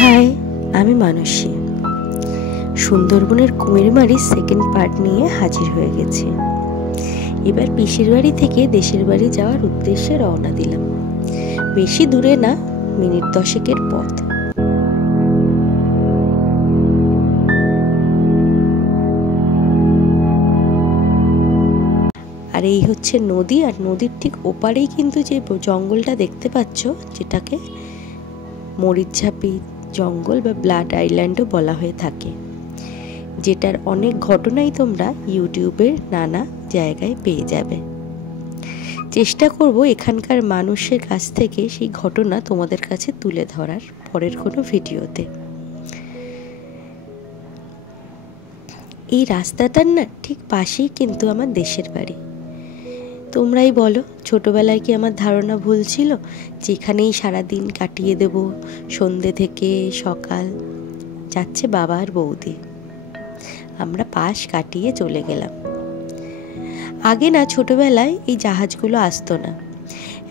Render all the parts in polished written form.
High, আমি মানসী। সুন্দরবনের কুমিরমারির second part নিয়ে হাজির হয়ে গেছি। এবার পিসির বাড়ি থেকে দেশের বাড়ি যাওয়ার উদ্দেশ্যে রওনা দিলাম। বেশি দূরে না, মিনিট 10 পথ। আর এই হচ্ছে নদী, আর নদীর ঠিক ওপারেই কিন্তু যে জঙ্গলটা দেখতে পাচ্ছ, যেটাকে মরিচঝাপি জঙ্গল বা ব্লাড আইল্যান্ডও বলা হয়ে থাকে, যেটার অনেক ঘটনাই তোমরা ইউটিউবের নানা জায়গায় পেয়ে যাবে। চেষ্টা করব এখানকার মানুষের কাছ থেকে সেই ঘটনা তোমাদের কাছে তুলে ধরার পরের কোনো ভিডিওতে। এই রাস্তাটার না ঠিক পাশেই কিন্তু আমার দেশের বাড়ি। তোমরাই বলো, ছোটবেলায় কি আমার ধারণা ভুল ছিল যেখানেই সারাদিন কাটিয়ে দেব, সন্ধ্যে থেকে সকাল? যাচ্ছে বাবা আর বৌদি, আমরা পাশ কাটিয়ে চলে গেলাম। আগে না ছোটবেলায় এই জাহাজগুলো আসতো না,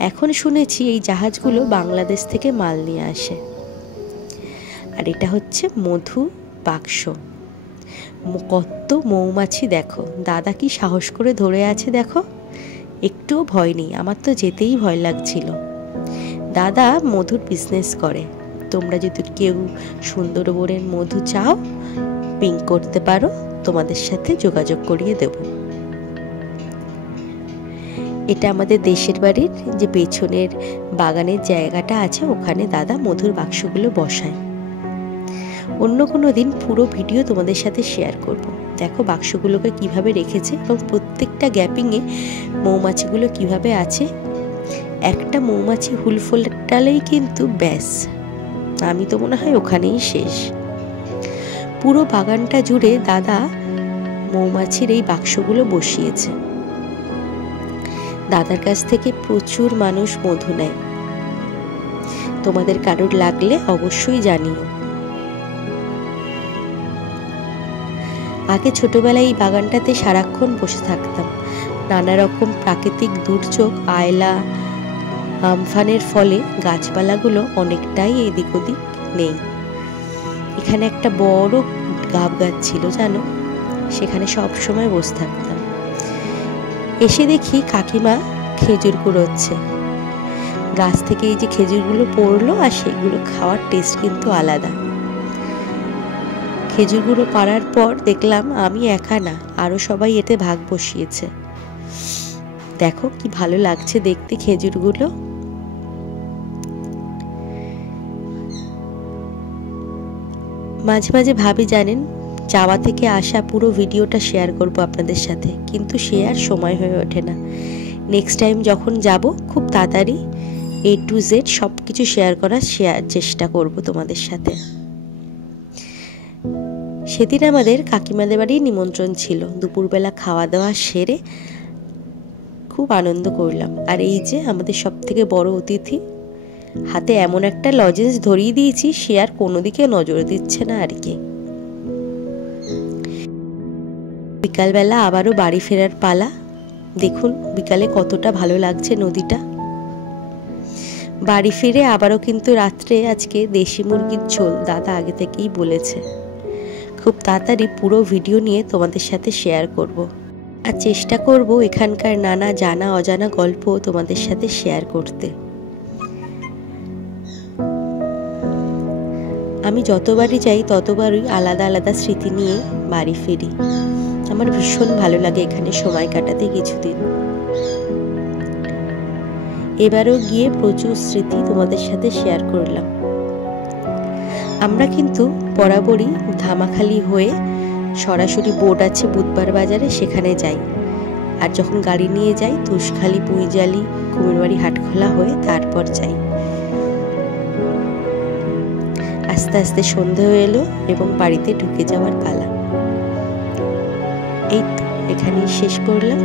এখন শুনেছি এই জাহাজগুলো বাংলাদেশ থেকে মাল নিয়ে আসে। আর এটা হচ্ছে মধু বাক্স। কত মৌমাছি দেখো, দাদা কি সাহস করে ধরে আছে দেখো, একটুও ভয় নেই। আমার তো যেতেই ভয় লাগছিল। দাদা মধুর বিজনেস করে, তোমরা যদি কেউ সুন্দরবনের মধু চাও পিঙ্ক করতে পারো, তোমাদের সাথে যোগাযোগ করিয়ে দেব। এটা আমাদের দেশের বাড়ির যে পেছনের বাগানের জায়গাটা আছে, ওখানে দাদা মধুর বাক্সগুলো বসায়। অন্য কোনো দিন পুরো ভিডিও তোমাদের সাথে শেয়ার করব। দেখো বাক্সগুলোকে কিভাবে রেখেছে এবং প্রত্যেকটা গ্যাপিংয়ে মৌমাছিগুলো কিভাবে আছে। একটা মৌমাছি হুল ফোটালেই কিন্তু ব্যাস, আমি তো মনে হয় ওখানেই শেষ। পুরো বাগানটা জুড়ে দাদা মৌমাছির এই বাক্সগুলো বসিয়েছে। দাদার কাছ থেকে প্রচুর মানুষ মধু নেয়। তোমাদের কারোর লাগলে অবশ্যই জানিও। আগে ছোটবেলায় এই বাগানটাতে সারাক্ষণ বসে থাকতাম। নানা রকম প্রাকৃতিক দুর্যোগ, আয়লা, আমফানের ফলে গাছপালাগুলো অনেকটাই এদিক ওদিক নেই। এখানে একটা বড় গাব গাছ ছিল জানো, সেখানে সব সময় বসে থাকতাম। এসে দেখি কাকিমা খেজুর কুড়োচ্ছে। গাছ থেকে এই যে খেজুরগুলো পড়লো, আর সেগুলো খাওয়ার টেস্ট কিন্তু আলাদা। খেজুরগুলো পাড়ার পর দেখলাম আমি একা না, আরো সবাই এতে ভাগ বসিয়েছে। দেখো কি ভালো লাগছে দেখতে খেজুরগুলো। মাঝে মাঝে ভাবি জানেন, যাওয়া থেকে আসা পুরো ভিডিওটা শেয়ার করব আপনাদের সাথে, কিন্তু শেয়ার সময় হয়ে ওঠে না। নেক্সট টাইম যখন যাব খুব তাড়াতাড়ি A to Z সব কিছু শেয়ার করার চেষ্টা করব তোমাদের সাথে। সেদিন আমাদের কাকিমাদের বাড়ি নিমন্ত্রণ ছিল। দুপুরবেলা খাওয়া দাওয়া সেরে খুব আনন্দ করলাম। আর এই যে আমাদের সব থেকে বড় অতিথি, হাতে এমন একটা লজেন্স ধরিয়ে দিয়েছি, সে আর কোনো দিকে নজর দিচ্ছে না আর কি। বিকালবেলা আবারও বাড়ি ফেরার পালা। দেখুন বিকালে কতটা ভালো লাগছে নদীটা। বাড়ি ফিরে আবারও কিন্তু রাত্রে আজকে দেশি মুরগির ঝোল দাদা আগে থেকেই বলেছে। খুব তাড়াতাড়ি পুরো ভিডিও নিয়ে তোমাদের সাথে শেয়ার করব। আর চেষ্টা করব এখানকার নানা জানা অজানা গল্প তোমাদের সাথে শেয়ার করতে। আমি যতবারই যাই ততবারই আলাদা আলাদা স্মৃতি নিয়ে বাড়ি ফিরি। আমার ভীষণ ভালো লাগে এখানে সময় কাটাতে কিছুদিন। এবারও গিয়ে প্রচুর স্মৃতি তোমাদের সাথে শেয়ার করলাম। আমরা কিন্তু বরাবরই ধামাখালি হয়ে সরাসরি বোট আছে বুধবার বাজারে, সেখানে যাই। আর যখন গাড়ি নিয়ে যাই তুষখালি, পুঁইজালি, কুমিরবাড়ি, হাটখোলা হয়ে তারপর যাই। আস্তে আস্তে সন্ধে হয়ে এলো এবং বাড়িতে ঢুকে যাওয়ার পালা। এই তো এখানেই শেষ করলাম।